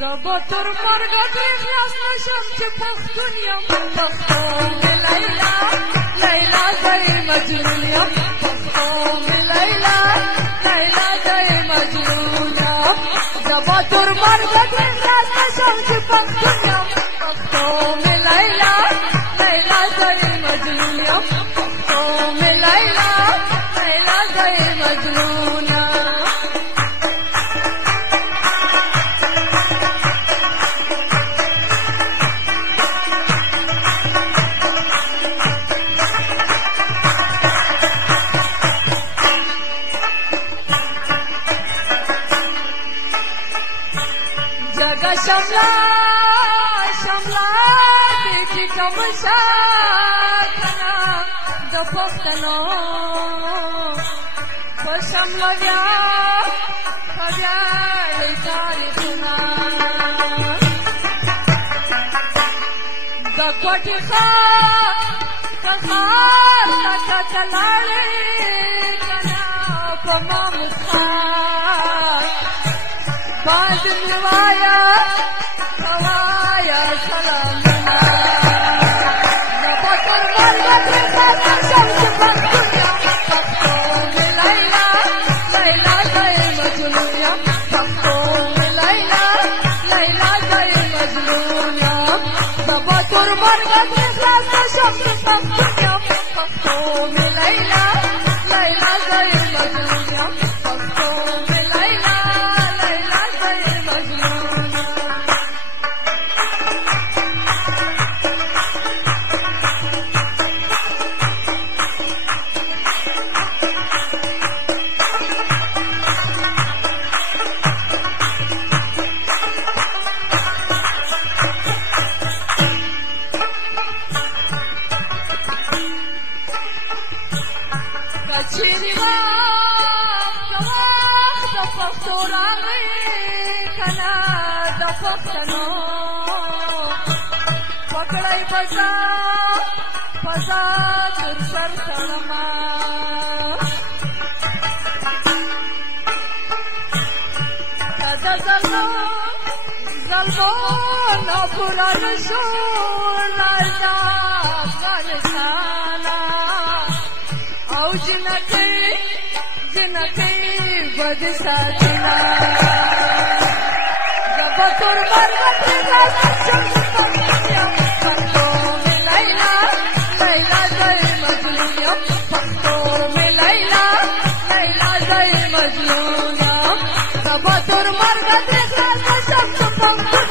زبا تر مرګه ترې خلاص نشم چې پښتون یم پښتو مې لیلا لیلا دی مجنون یم پښتو مې لیلا لیلا دی مجنون یم زبا تر مرګه ترې خلاص نشم چې پښتون یم پښتو مې لیلا لیلا دی مجنون یم پښتو مې لیلا لیلا دی مجنون जगा शमला शमला देखी कमशा कना द पख्तनो प शमला व्या खव्या तारीखना द कोठी खा कखार कतलाले कना प मामूद खार बांध मिलवाया खवाया सलामना नबा कर मरगा तेरा शम्स पख्तुनिया पख्तो में लैला लैला गए मजनूनिया पख्तो में लैला लैला गए मजनूनिया नबा कर मरगा तेरा शम्स पख्तुनिया पख्तो में लैला लैला गए मजनूनिया पख्तो में लैला कचेरी वक्त द पख्तो रागे कना द पख्तनो पकड़ाई बजा फजा तुर सर तलमा कदा जल्दो न पुरान शोर लाजा अफगानिस्ताना औ जिनके बद साजना जब तुर मरगा तेरा शम्स पख्तुनिया पख्तो में लैला लैला गए मजनूनिया पख्तो में लैला लैला गए मजनूनिया जब तुर मरगा तेरा शम्स पख्तुनिया